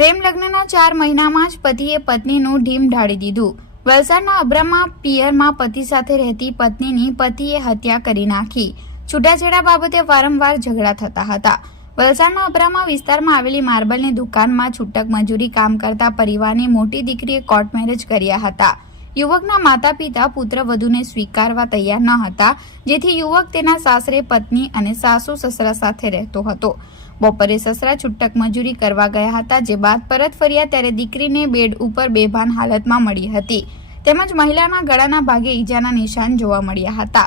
પ્રેમ લગ્નના 4 મહિનામાં જ પતિએ પત્નીનું ઢીમ ઢાળી દીધું। વલસાડના અબ્રામા પિયરમાં પતિ સાથે રહેતી પત્નીની પતિએ હત્યા કરી નાખી। છૂટાછેડા બાબતે વારંવાર ઝઘડા થતા હતા। વલસાડના અબ્રામા વિસ્તારમાં આવેલી માર્બલની દુકાનમાં છૂટક મજૂરી કામ કરતા પરિવારની મોટી દીકરીએ કોર્ટ મેરેજ કર્યા હતા। યુવકના માતા પિતા પુત્ર વધુને સ્વીકારવા તૈયાર ન હતા, જેથી યુવક તેના સાસરે પત્ની અને સાસુ સસરા સાથે રહેતો હતો। બપોરે સસરા છૂટક મજૂરી કરવા ગયા હતા, જે બાદ પરત ફર્યા ત્યારે દીકરીને બેડ ઉપર બેભાન હાલતમાં મળી હતી, તેમજ મહિલાના ગળાના ભાગે ઈજાના નિશાન જોવા મળ્યા હતા।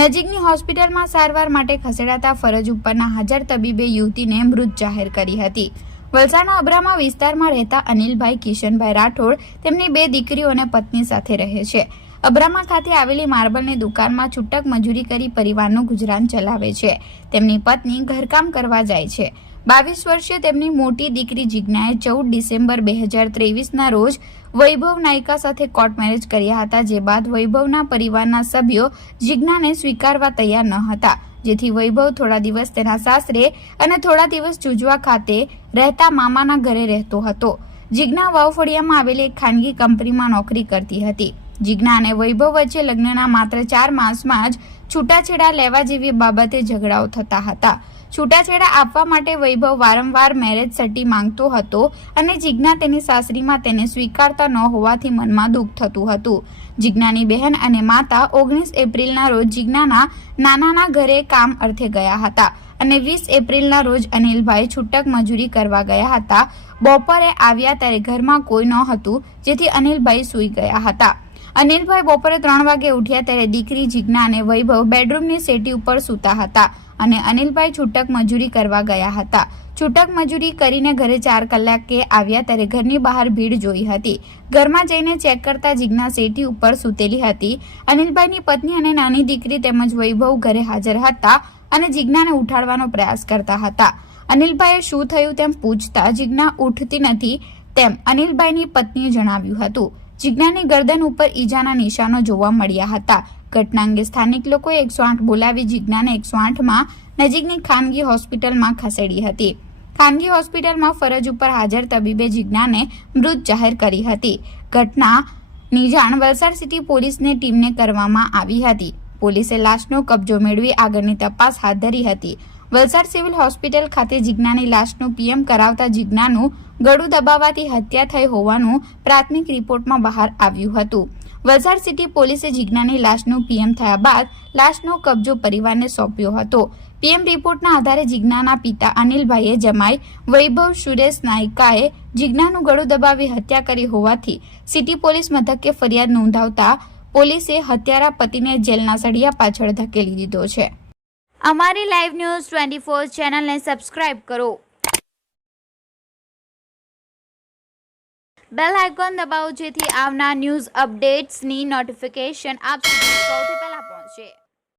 નજીકની હોસ્પિટલમાં સારવાર માટે ખસેડાતા ફરજ ઉપરના હાજર તબીબે યુવતીને મૃત જાહેર કરી હતી। વલસાડના અબ્રામા વિસ્તારમાં રહેતા અનિલભાઈ કિશનભાઈ રાઠોડ તેમની 2 દીકરીઓ અને પત્ની સાથે રહે છે। અબ્રામા ખાતે આવેલી માર્બલની દુકાનમાં છૂટક મજૂરી કરી પરિવારનું ગુજરાન ચલાવે છે। તેમની પત્ની ઘરકામ કરવા જાય છે। 22 વર્ષીય તેમની મોટી દીકરી જિજ્ઞાએ 14 ડિસેમ્બર 2023ના રોજ વૈભવ નાયકા સાથે કોર્ટ મેરેજ કર્યા હતા, જે બાદ વૈભવના પરિવારના સભ્યો જિજ્ઞાને સ્વીકારવા તૈયાર ન હતા, જેથી વૈભવ થોડા દિવસ તેના સાસરે અને થોડા દિવસ જુજવા ખાતે રહેતા મામાના ઘરે રહેતો હતો। જિજ્ઞા વાવફળિયામાં આવેલી એક ખાનગી કંપનીમાં નોકરી કરતી હતી। જિજ્ઞા અને વૈભવ વચ્ચે લગ્નના માત્ર 4 માસમાં જ છૂટાછેડા લેવા જેવી બાબતે ઝઘડાઓ થતા હતા। છૂટાછેડા આપવા માટે વૈભવ વારંવાર મેરેજ સર્ટી માંગતો હતો અને જિજ્ઞા તેની સાસરીમાં તેને સ્વીકારતા ન હોવાથી મનમાં દુઃખ થતું હતું। જિજ્ઞાની બહેન અને માતા 19 એપ્રિલના રોજ જિજ્ઞાના નાનાના ઘરે કામ અર્થે ગયા હતા અને 20 એપ્રિલના રોજ અનિલભાઈ છૂટક મજૂરી કરવા ગયા હતા। બપોરે આવ્યા ત્યારે ઘરમાં કોઈ ન હતું, જેથી અનિલભાઈ સૂઈ ગયા હતા। અનિલભાઈ બપોરે 3 વાગે ઉઠ્યા ત્યારે દીકરી જિજ્ઞા અને વૈભવ બેડરૂમની સેટી ઉપર સૂતા હતા અને અનિલભાઈ છૂટક મજૂરી કરવા ગયા હતા। છૂટક મજૂરી કરીને ઘરે 4 કલાકે આવ્યા ત્યારે ઘરની બહાર ભીડ જોઈ હતી। ઘરમાં જઈને ચેક કરતા જિજ્ઞા સેટી ઉપર સૂતેલી હતી। અનિલભાઈની પત્ની અને નાની દીકરી તેમજ વૈભવ ઘરે હાજર હતા અને જિજ્ઞાને ઉઠાડવાનો પ્રયાસ કરતા હતા। અનિલભાઈએ શું થયું તેમ પૂછતા જિજ્ઞા ઉઠતી નથી તેમ અનિલભાઈની પત્નીએ જણાવ્યું હતું। જિજ્ઞાની ગરદન ઉપર ઈજાના નિશાનો જોવા મળ્યા હતા। ઘટના અંગે સ્થાનિક લોકોએ 108 બોલાવી જિજ્ઞાને 108માં નજીકની ખાનગી હોસ્પિટલમાં ખસેડી હતી। ખાનગી હોસ્પિટલમાં ફરજ ઉપર હાજર તબીબે જિજ્ઞાને મૃત જાહેર કરી હતી। ઘટનાની જાણ વલસાડ સિટી પોલીસની ટીમને કરવામાં આવી હતી। પોલીસે લાશનો કબજો મેળવી આગળની તપાસ હાથ ધરી હતી। વલસાડ સિવિલ હોસ્પિટલ ખાતે જિજ્ઞાની લાશનું પીએમ કરાવતા જિજ્ઞાનું ગળું દબાવવાથી હત્યા થઈ હોવાનું પ્રાથમિક રિપોર્ટમાં બહાર આવ્યું હતું। વલસાડ સિટી પોલીસે જિજ્ઞાની લાશનું પીએમ થયા બાદ લાશનો કબજો પરિવારને સોંપ્યો હતો। પીએમ રિપોર્ટના આધારે જિજ્ઞાના પિતા અનિલભાઈએ જમાઈ વૈભવ સુરેશ નાયકાએ જિજ્ઞાનું ગળું દબાવી હત્યા કરી હોવાથી સિટી પોલીસ મથકે ફરિયાદ નોંધાવતા પોલીસે હત્યારા પતિને જેલના સળિયા પાછળ ધકેલી દીધો છે। અમારી લાઈવ ન્યૂઝ 24 ચેનલને સબસ્ક્રાઇબ કરો, બેલ આઇકોન દબાવો, જેથી આવનાર ન્યૂઝ અપડેટ્સની નોટિફિકેશન આપ સુધી સૌથી પહેલા પહોંચે।